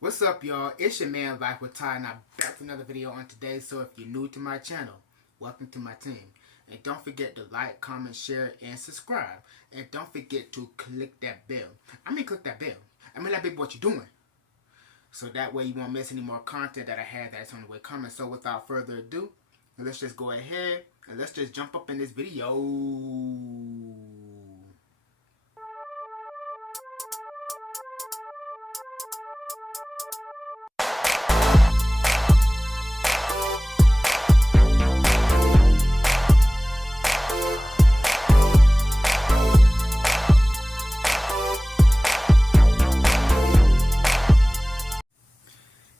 What's up, y'all? It's your man Life with Ty, and I'm back with another video on today. So if you're new to my channel, welcome to my team. And don't forget to like, comment, share, and subscribe. And don't forget to click that bell. Click that bell. Let people what you're doing. So that way you won't miss any more content that I have that's on the way coming. So without further ado, let's just go ahead and let's just jump up in this video.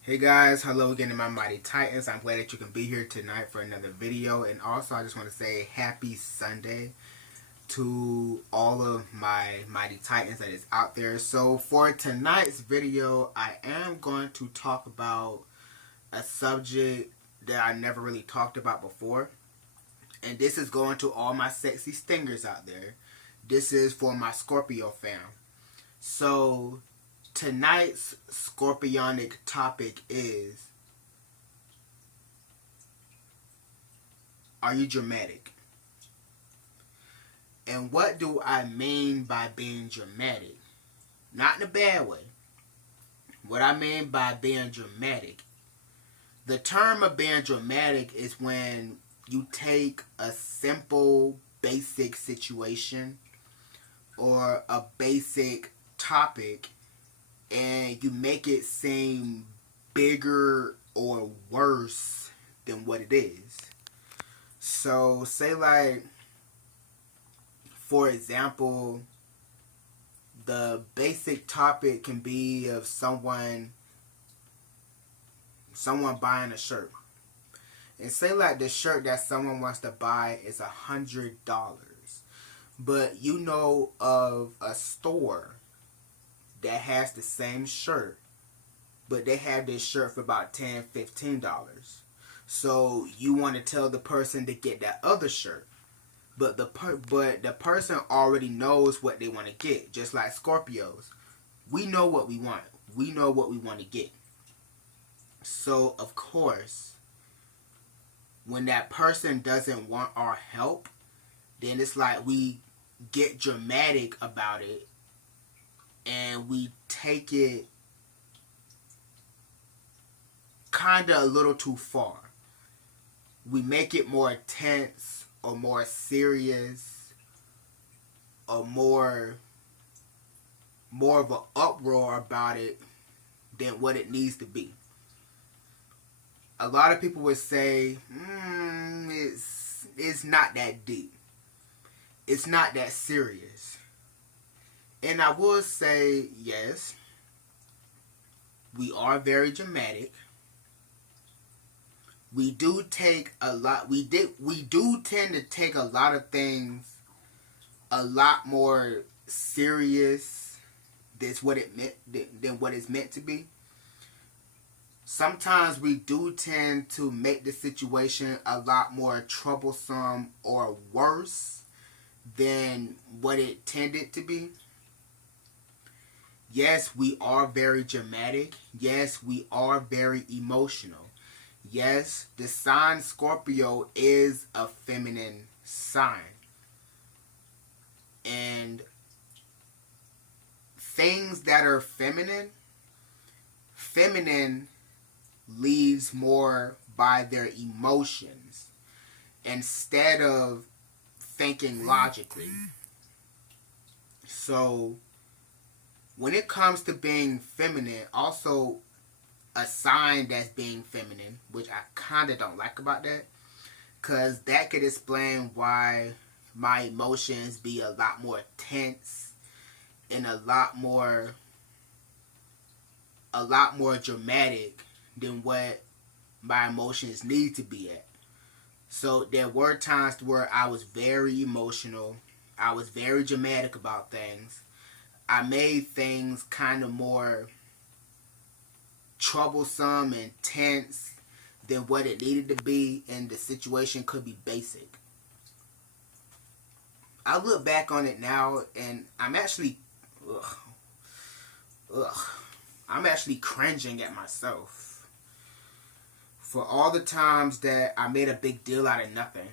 Hey guys, hello again to my Mighty Titans. I'm glad that you can be here tonight for another video. And also I just want to say happy Sunday to all of my Mighty Titans that is out there. So for tonight's video, I am going to talk about a subject that I never really talked about before. And this is going to all my sexy stingers out there. This is for my Scorpio fam. So tonight's Scorpionic topic is, are you dramatic? And what do I mean by being dramatic? Not in a bad way. What I mean by being dramatic, the term of being dramatic is when you take a simple, basic situation or a basic topic and you make it seem bigger or worse than what it is. So say like, for example, the basic topic can be of someone buying a shirt. And say like the shirt that someone wants to buy is $100. But you know of a store that has the same shirt, but they have this shirt for about $10, $15. So you want to tell the person to get that other shirt, but the person already knows what they want to get. Just like Scorpios, we know what we want. We know what we want to get. So of course, when that person doesn't want our help, then it's like we get dramatic about it. And we take it kind of a little too far. We make it more tense or more serious or more of an uproar about it than what it needs to be. A lot of people would say, it's not that deep. It's not that serious. And I will say, yes, we are very dramatic. We do take a lot. We do tend to take a lot of things a lot more serious than what it's meant to be. Sometimes we do tend to make the situation a lot more troublesome or worse than what it tended to be. Yes, we are very dramatic. Yes, we are very emotional. Yes, the sign Scorpio is a feminine sign. And things that are feminine leads more by their emotions instead of thinking logically. So when it comes to being feminine, also a sign that's being feminine, which I kind of don't like about that, because that could explain why my emotions be a lot more tense and a lot more dramatic than what my emotions need to be at. So there were times where I was very emotional, I was very dramatic about things. I made things kind of more troublesome and tense than what it needed to be, and the situation could be basic. I look back on it now, and I'm actually, I'm actually cringing at myself for all the times that I made a big deal out of nothing,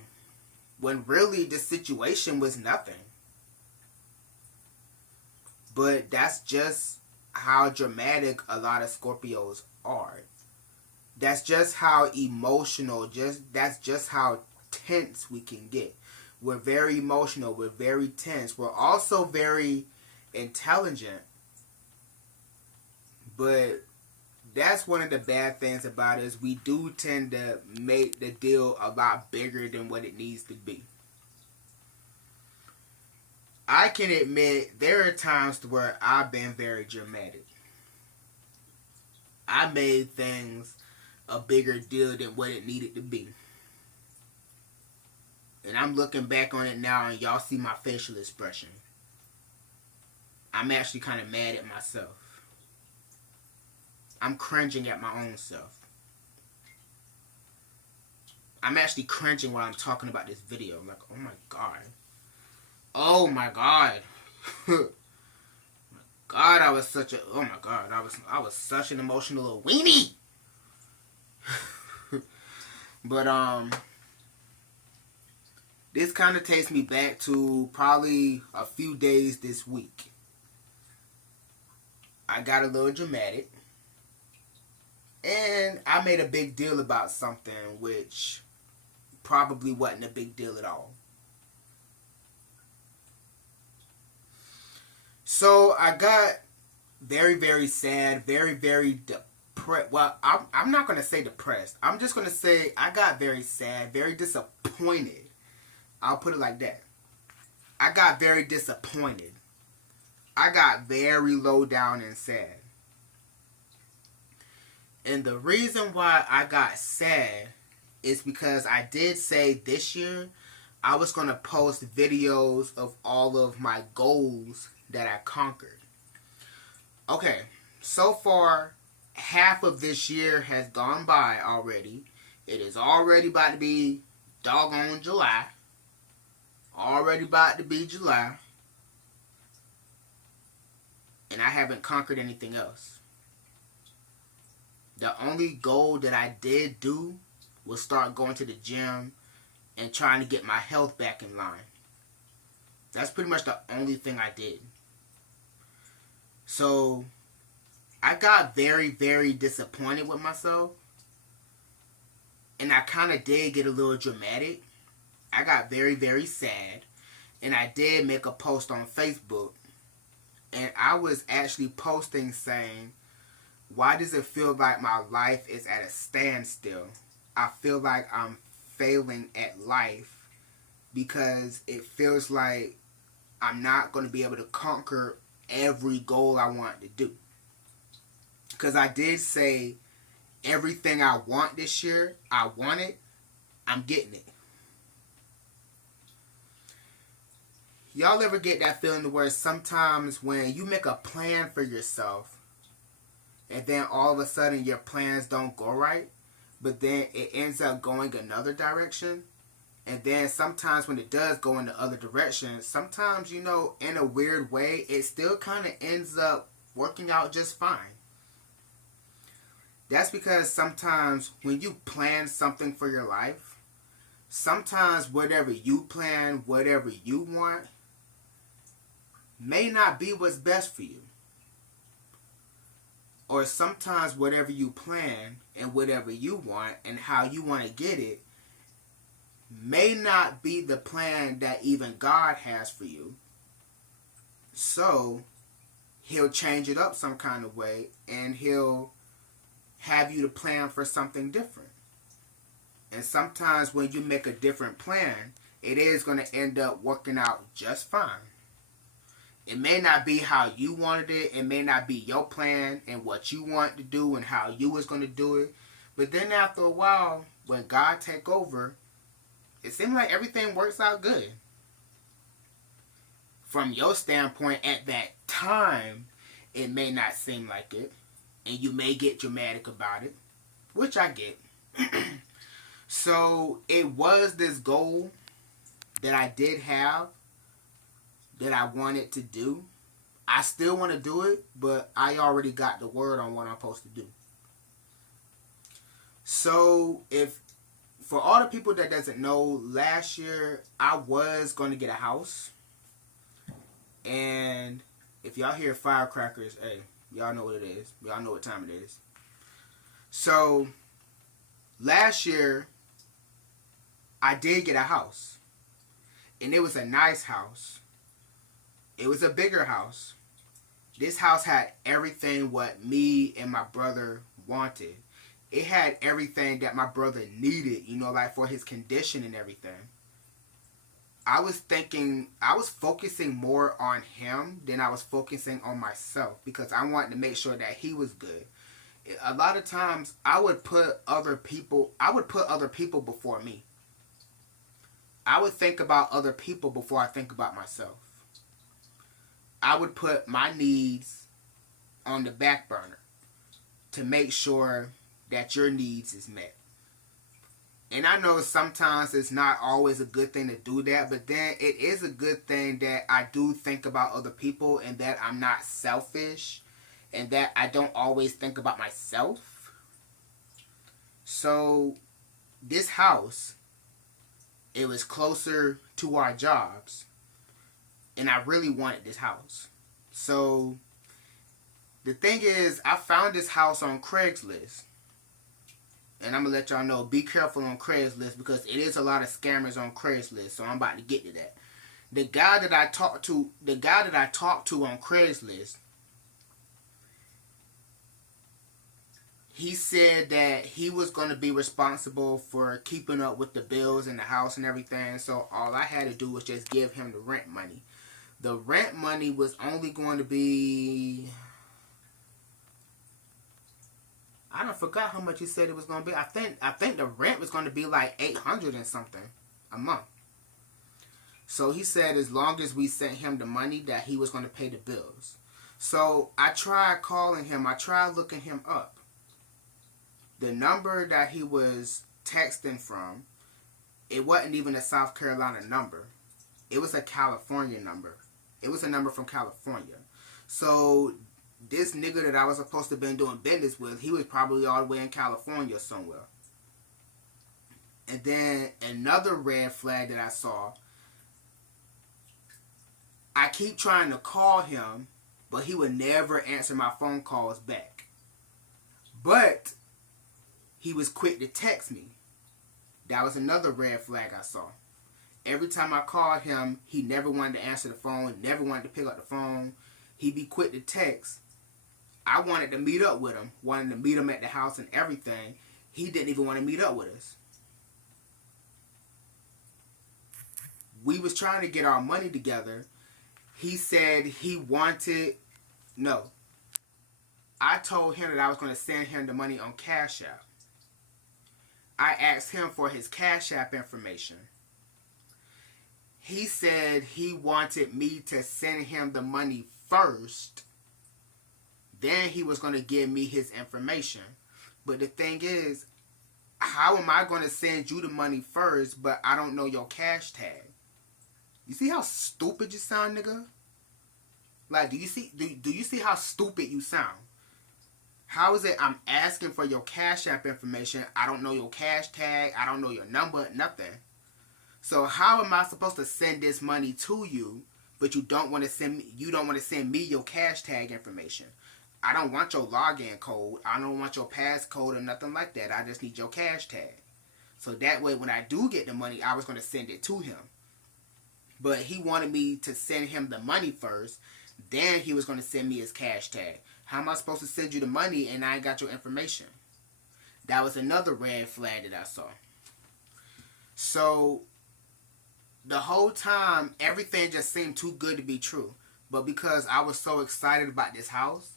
when really the situation was nothing. But that's just how dramatic a lot of Scorpios are. That's just how emotional, that's just how tense we can get. We're very emotional, we're very tense. We're also very intelligent. But that's one of the bad things about it, is we do tend to make the deal a lot bigger than what it needs to be. I can admit there are times where I've been very dramatic. I made things a bigger deal than what it needed to be. And I'm looking back on it now and y'all see my facial expression. I'm actually kind of mad at myself. I'm cringing at my own self. I'm actually cringing while I'm talking about this video. I'm like, oh my god. Oh my god. God, I was such a, oh my god, I was such an emotional little weenie. But this kind of takes me back to probably a few days this week. I got a little dramatic, and I made a big deal about something which probably wasn't a big deal at all. So I got very, very sad, very, very depressed. Well, I'm not going to say depressed. I'm just going to say I got very sad, very disappointed. I'll put it like that. I got very disappointed. I got very low down and sad. And the reason why I got sad is because I did say this year I was going to post videos of all of my goals that I conquered. Okay, so far, half of this year has gone by already. It is already about to be doggone July. Already about to be July. And I haven't conquered anything else. The only goal that I did do was start going to the gym and trying to get my health back in line. That's pretty much the only thing I did. So, I got very, very disappointed with myself. And I kind of did get a little dramatic. I got very, very sad. And I did make a post on Facebook. And I was actually posting saying, why does it feel like my life is at a standstill? I feel like I'm failing at life because it feels like I'm not going to be able to conquer every goal I want to do. Because I did say everything I want this year, I want it, I'm getting it. Y'all ever get that feeling where sometimes when you make a plan for yourself and then all of a sudden your plans don't go right, but then it ends up going another direction? And then sometimes when it does go in the other direction, sometimes, you know, in a weird way, it still kind of ends up working out just fine. That's because sometimes when you plan something for your life, sometimes whatever you plan, whatever you want, may not be what's best for you. Or sometimes whatever you plan and whatever you want and how you want to get it may not be the plan that even God has for you. So, He'll change it up some kind of way and He'll have you to plan for something different. And sometimes when you make a different plan, it is going to end up working out just fine. It may not be how you wanted it. It may not be your plan and what you want to do and how you was going to do it. But then after a while, when God take over, it seems like everything works out good. From your standpoint at that time, it may not seem like it. And you may get dramatic about it, which I get. So, it was this goal that I did have that I wanted to do. I still want to do it, but I already got the word on what I'm supposed to do. So if for all the people that doesn't know, last year I was going to get a house. And if y'all hear firecrackers, hey, y'all know what it is. Y'all know what time it is. So last year I did get a house. And it was a nice house. It was a bigger house. This house had everything what me and my brother wanted. It had everything that my brother needed, you know, like for his condition and everything. I was focusing more on him than I was focusing on myself because I wanted to make sure that he was good. A lot of times I would put other people before me. I would think about other people before I think about myself. I would put my needs on the back burner to make sure that your needs is met. And I know sometimes it's not always a good thing to do that, but then it is a good thing that I do think about other people and that I'm not selfish and that I don't always think about myself. So this house, it was closer to our jobs and I really wanted this house. So the thing is, I found this house on Craigslist. And I'm going to let y'all know, be careful on Craigslist because it is a lot of scammers on Craigslist. So I'm about to get to that. The guy that I talked to on Craigslist, he said that he was going to be responsible for keeping up with the bills in the house and everything. So all I had to do was just give him the rent money. The rent money was only going to be... I don't forgot how much he said it was going to be. I think the rent was going to be like $800 and something a month. So he said as long as we sent him the money that he was going to pay the bills. So I tried calling him. I tried looking him up. The number that he was texting from, it wasn't even a South Carolina number. It was a California number. It was a number from California. So this nigga that I was supposed to have been doing business with, he was probably all the way in California somewhere. And then another red flag that I saw, I keep trying to call him, but he would never answer my phone calls back. But he was quick to text me. That was another red flag I saw. Every time I called him, he never wanted to answer the phone, never wanted to pick up the phone. He'd be quick to text. I wanted to meet up with him, wanted to meet him at the house and everything. He didn't even want to meet up with us. We was trying to get our money together. He said he wanted... No. I told him that I was going to send him the money on Cash App. I asked him for his Cash App information. He said he wanted me to send him the money first. Then he was going to give me his information. But the thing is, how am I going to send you the money first, but I don't know your cash tag? You see how stupid you sound, nigga? Like, do you see how stupid you sound? How is it I'm asking for your Cash App information, I don't know your cash tag, I don't know your number, nothing. So how am I supposed to send this money to you, but you don't want to send me your cash tag information? I don't want your login code. I don't want your passcode or nothing like that. I just need your cash tag. So that way when I do get the money, I was going to send it to him. But he wanted me to send him the money first. Then he was going to send me his cash tag. How am I supposed to send you the money and I ain't got your information? That was another red flag that I saw. So the whole time, everything just seemed too good to be true. But because I was so excited about this house,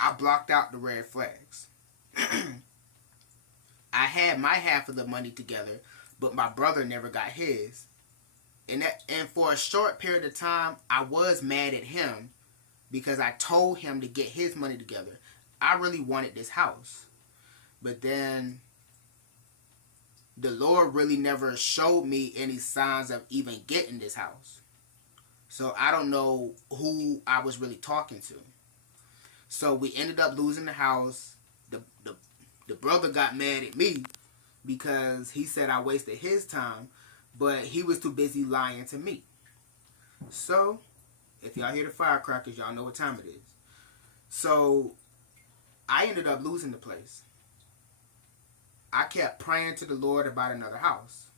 I blocked out the red flags. I had my half of the money together, but my brother never got his. And for a short period of time, I was mad at him because I told him to get his money together. I really wanted this house. But then the Lord really never showed me any signs of even getting this house. So I don't know who I was really talking to. So we ended up losing the house. The brother got mad at me because he said I wasted his time, but he was too busy lying to me. So if y'all hear the firecrackers, y'all know what time it is. So I ended up losing the place. I kept praying to the Lord about another house.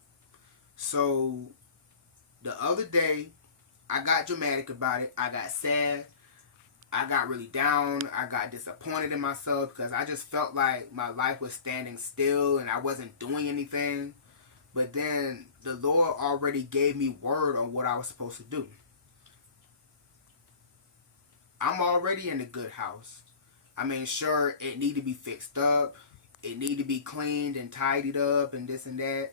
So the other day, I got dramatic about it. I got sad. I got really down. I got disappointed in myself because I just felt like my life was standing still and I wasn't doing anything. But then the Lord already gave me word on what I was supposed to do. I'm already in a good house. I mean, sure, it need to be fixed up. It need to be cleaned and tidied up and this and that.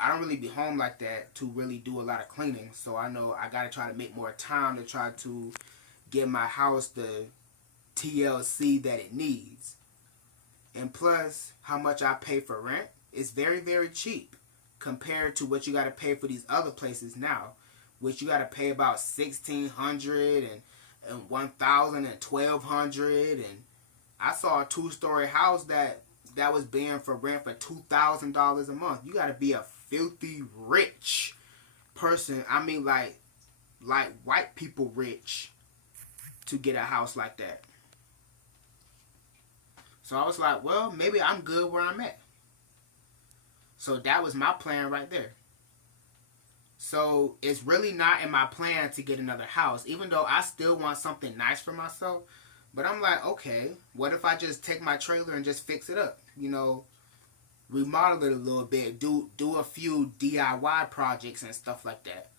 I don't really be home like that to really do a lot of cleaning. So I know I got to try to make more time to try to give my house the TLC that it needs. And plus, how much I pay for rent is very, very cheap compared to what you got to pay for these other places now, which you got to pay about $1,600 and $1,000 and $1,200. And I saw a 2-story house that was being for rent for $2,000 a month. You got to be a filthy rich person. I mean, like white people rich to get a house like that. So I was like, well, maybe I'm good where I'm at. So that was my plan right there. So it's really not in my plan to get another house, even though I still want something nice for myself. But I'm like, okay, what if I just take my trailer and just fix it up? You know, remodel it a little bit, do a few DIY projects and stuff like that.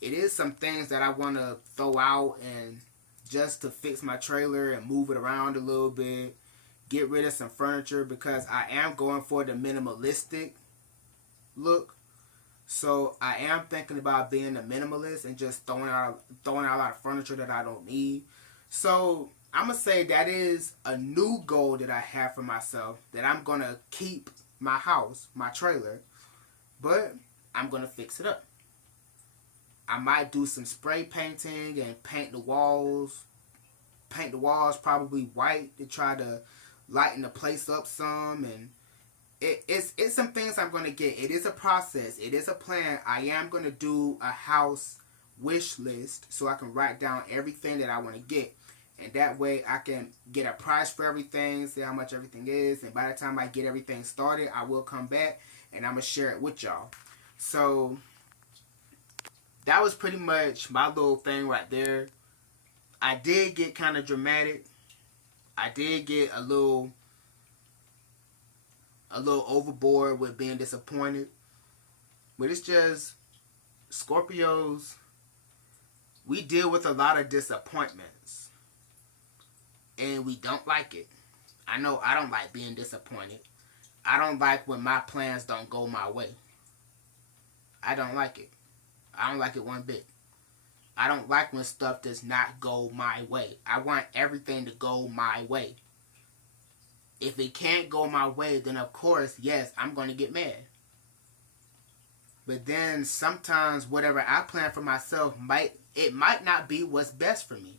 It is some things that I want to throw out and just to fix my trailer and move it around a little bit, get rid of some furniture because I am going for the minimalistic look. So I am thinking about being a minimalist and just throwing out a lot of furniture that I don't need. So I'm going to say that is a new goal that I have for myself, that I'm going to keep my house, my trailer, but I'm going to fix it up. I might do some spray painting and paint the walls probably white to try to lighten the place up some. And it's some things I'm going to get. It is a process. It is a plan. I am going to do a house wish list so I can write down everything that I want to get. And that way I can get a price for everything, see how much everything is. And by the time I get everything started, I will come back and I'm going to share it with y'all. So that was pretty much my little thing right there. I did get kind of dramatic. I did get a little overboard with being disappointed. But it's just, Scorpios, we deal with a lot of disappointments. And we don't like it. I know I don't like being disappointed. I don't like when my plans don't go my way. I don't like it. I don't like it one bit. I don't like when stuff does not go my way. I want everything to go my way. If it can't go my way, then of course, yes, I'm going to get mad. But then sometimes whatever I plan for myself might not be what's best for me.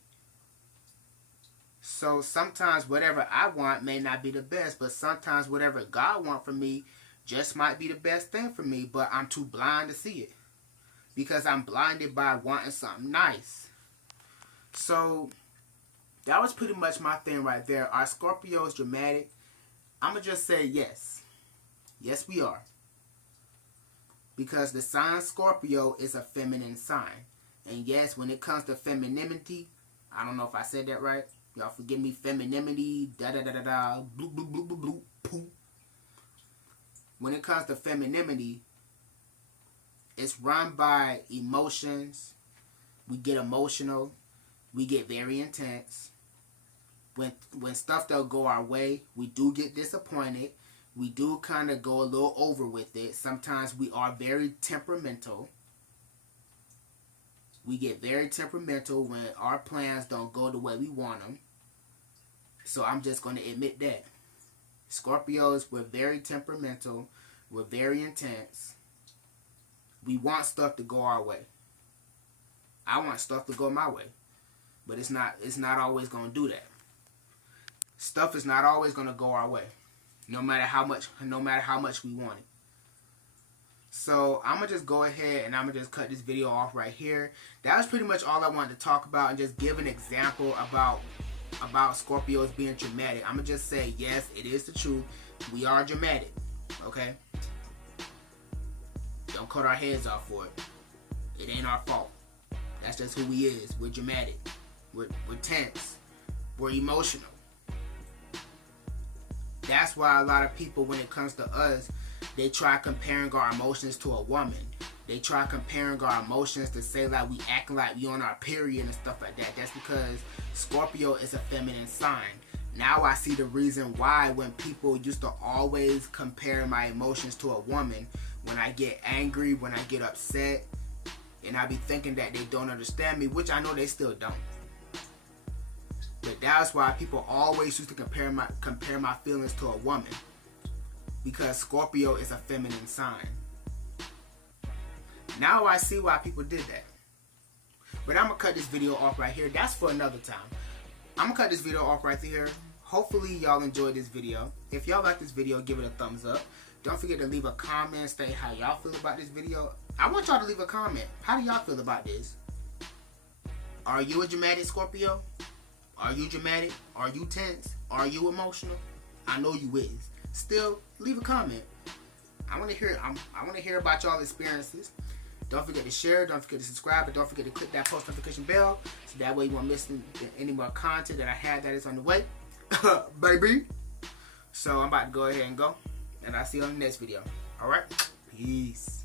So sometimes whatever I want may not be the best, but sometimes whatever God wants for me just might be the best thing for me, but I'm too blind to see it. Because I'm blinded by wanting something nice. So that was pretty much my thing right there. Are Scorpios dramatic? I'm going to just say yes. Yes, we are. Because the sign Scorpio is a feminine sign. And yes, when it comes to femininity, I don't know if I said that right. Y'all forgive me, femininity, da-da-da-da-da, bloop, bloop, bloop, bloop, bloop, poop. When it comes to femininity, it's run by emotions. We get emotional. We get very intense. When stuff don't go our way, we do get disappointed. We do kind of go a little over with it. Sometimes we are very temperamental. We get very temperamental when our plans don't go the way we want them. So I'm just going to admit that. Scorpios, we're very temperamental. We're very intense. We want stuff to go our way. I want stuff to go my way. But it's not always going to do that. Stuff is not always going to go our way. No matter how much we want it. So I'm going to just go ahead and I'm going to just cut this video off right here. That was pretty much all I wanted to talk about, and just give an example about Scorpios being dramatic. I'm going to just say, yes, it is the truth. We are dramatic. Okay? Don't cut our heads off for it. It ain't our fault. That's just who we is. We're dramatic. We're tense. We're emotional. That's why a lot of people, when it comes to us, they try comparing our emotions to a woman. They try comparing our emotions to say like we acting like we on our period and stuff like that. That's because Scorpio is a feminine sign. Now I see the reason why when people used to always compare my emotions to a woman, when I get angry, when I get upset, and I be thinking that they don't understand me, which I know they still don't. But that's why people always used to compare my feelings to a woman, because Scorpio is a feminine sign. Now I see why people did that. But I'm gonna cut this video off right here. That's for another time. I'm gonna cut this video off right here. Hopefully y'all enjoyed this video. If y'all like this video, give it a thumbs up. Don't forget to leave a comment, state how y'all feel about this video. I want y'all to leave a comment. How do y'all feel about this? Are you a dramatic Scorpio? Are you dramatic? Are you tense? Are you emotional? I know you is. Still, leave a comment. I want to hear. I want to hear about y'all experiences. Don't forget to share. Don't forget to subscribe. And don't forget to click that post notification bell, so that way you won't miss any more content that I have that is on the way, baby. So I'm about to go ahead and go, and I'll see you on the next video. All right, peace.